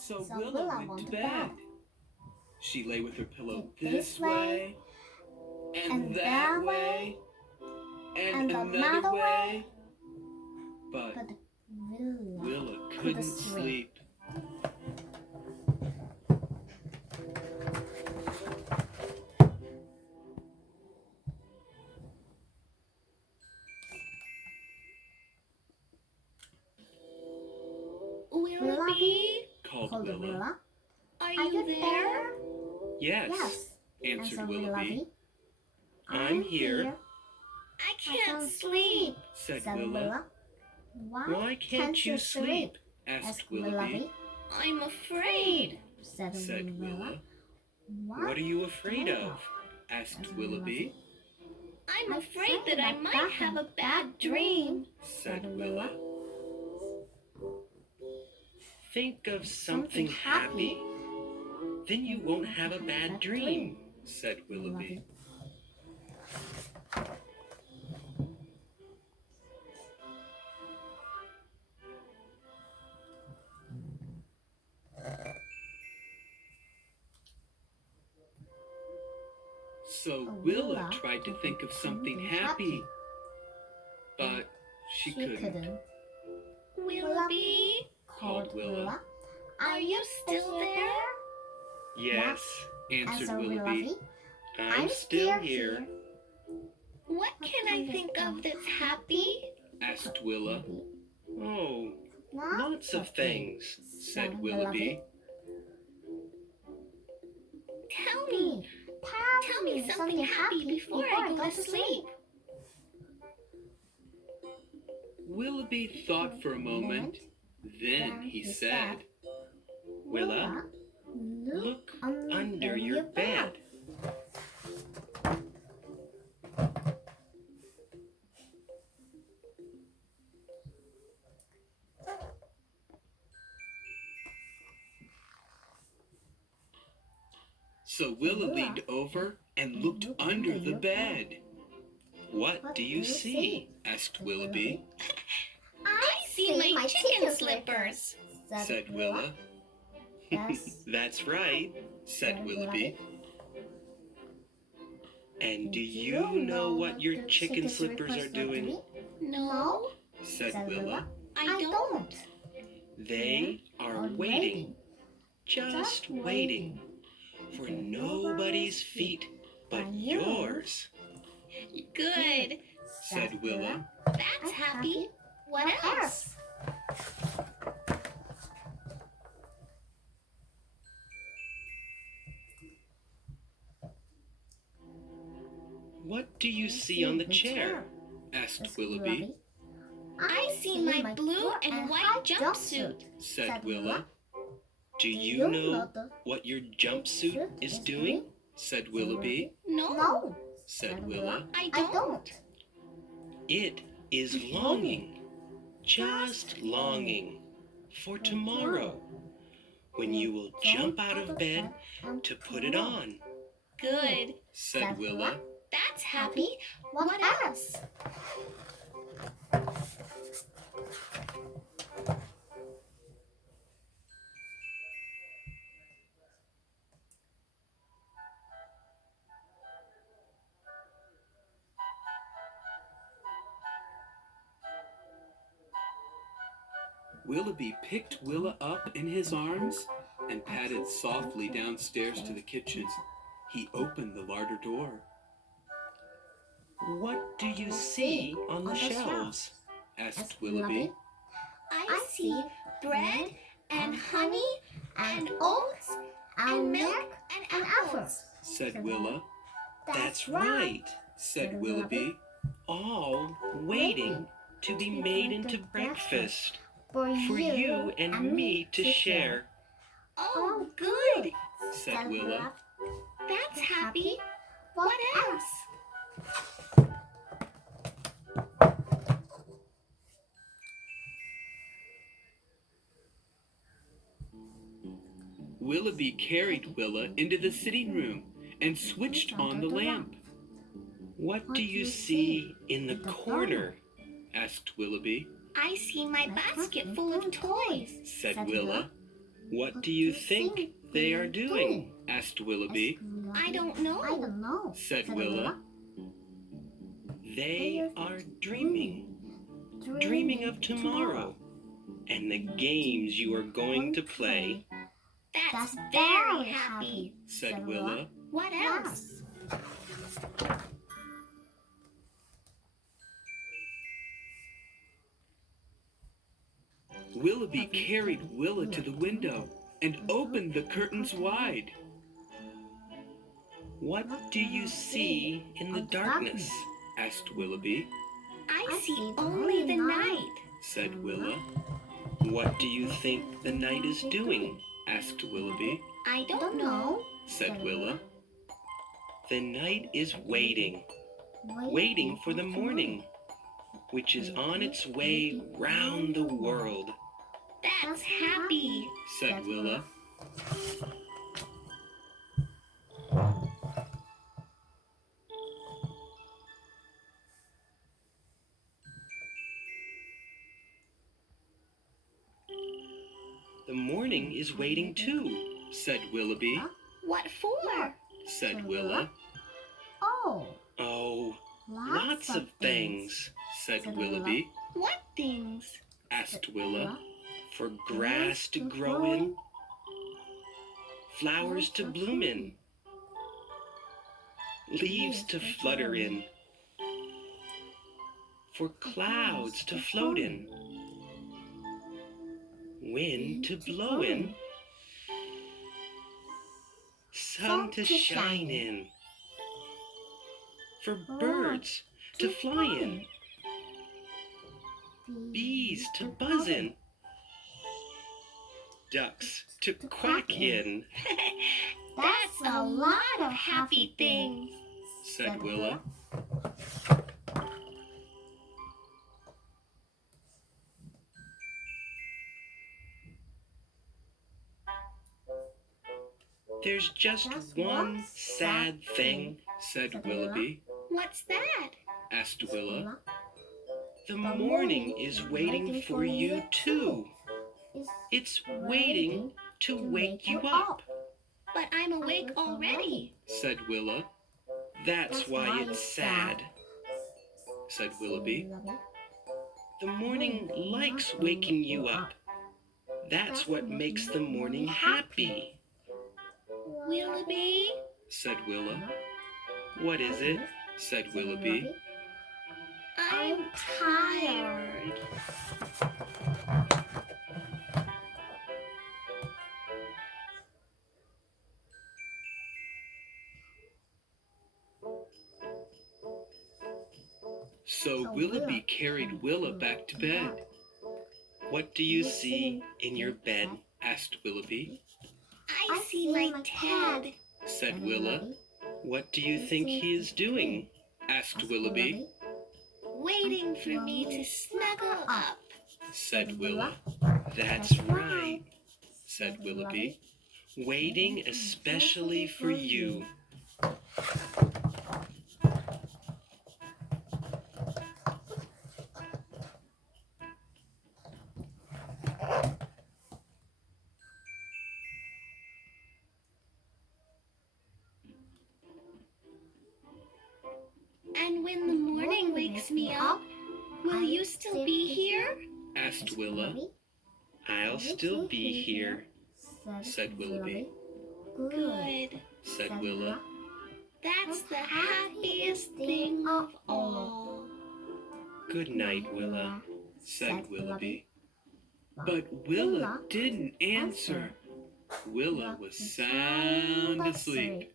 So Willa went to bed. She lay with her pillow this way, and that way, and another way. But Willa couldn't sleep. Willoughby? Called Willa. Are you there? Yes, answered Willoughby. I'm here, I can't sleep. said Willa. Why can't you sleep? Asked Willoughby. I'm afraid. Said Willa. What are you afraid of? Asked Willoughby. I'm afraid that I might have a bad dream. Said Willa. Think of something happy. Then you won't have a bad dream, said Willoughby. So Willa tried to think of something happy, but she couldn't. Willoughby? Called Willa. Are you still there? Yes, answered Willoughby. I'm still here, What can I think of that's happy? asked Willa. Oh, lots of things, said Willoughby. Tell me something happy before I go to sleep. Willoughby thought for a moment. Then he said, Willa, look under your bed. So Willa leaned over and looked under the bed. What do you see? Asked Willoughby. I see my chicken slippers. Said Willa. That's right, said Willoughby. And do you know what your chicken slippers are doing? No, Said Willa. I don't. They are waiting, just waiting, for nobody's feet but yours, Good. said Willa. That's happy. What else? What do you see on the chair? Asked Willoughby. I see my blue and white jumpsuit. Said Willa. Do you know what your jumpsuit is doing? Said Willoughby. No, Said Willa. I don't. It is longing, just longing, for tomorrow, when you will jump out of bed to put it on, Good. said Willa. That's happy. What else? Willoughby picked Willa up in his arms and padded softly downstairs to the kitchen. He opened the larder door. What do you see on the shelves? Asked Willoughby. I see bread and honey and oats and milk and apples. Said Willa. That's right, said Willoughby. All waiting to be made into breakfast for you and me to share, Oh, good. said Willa. That's happy. What else? Willoughby carried Willa into the sitting room and switched on the lamp. What do you see in the corner? Asked Willoughby. I see my basket full of toys. Said Willa. What do you think they are doing? Asked Willoughby. I don't know, Said Willa. They are dreaming. Dreaming of tomorrow and the games you are going to play. That's very happy, Said Willa. What else? Willoughby carried Willa to the window and opened the curtains wide. What do you see in the darkness? Asked Willoughby. I see only the night, Said Willa. What do you think the night is doing? Asked Willoughby. I don't know, Said Willa. The night is waiting for the morning, which is on its way round the world. That's happy, Said Willa. The morning is waiting too, said Willoughby. What for? Said Willa. Oh, lots of things, said Willoughby. What things? Asked Willa. For grass to grow in, flowers to bloom in, leaves to flutter in, for clouds to float in, wind to blow in, sun to shine in, for birds to fly in, bees to buzz in, ducks to quack in, That's a lot of happy things, said Willa. There's just one sad thing, said Willoughby. What's that? Asked Willa. The morning is waiting for you too. It's waiting to wake you up, But I'm awake already. said Willa. That's why it's sad, said Willoughby. The morning likes waking you up. That's what makes the morning happy, Willoughby? said Willa. What is it? Said Willoughby. I'm tired. So Willoughby carried Willa back to bed. What do you see in your bed? Asked Willoughby. I see my Ted. Said Willa. What do you think he is doing? Asked Willoughby. Waiting for me to snuggle up. Said Willa. That's right, said Willoughby. Waiting especially for you. And when the morning wakes me up, will you still be here? Asked Willa. I'll still be here, said Willoughby. Good. Said Willa. That's the happiest thing of all. Good night, Willa, said Willoughby. But Willa didn't answer. Willa was sound asleep.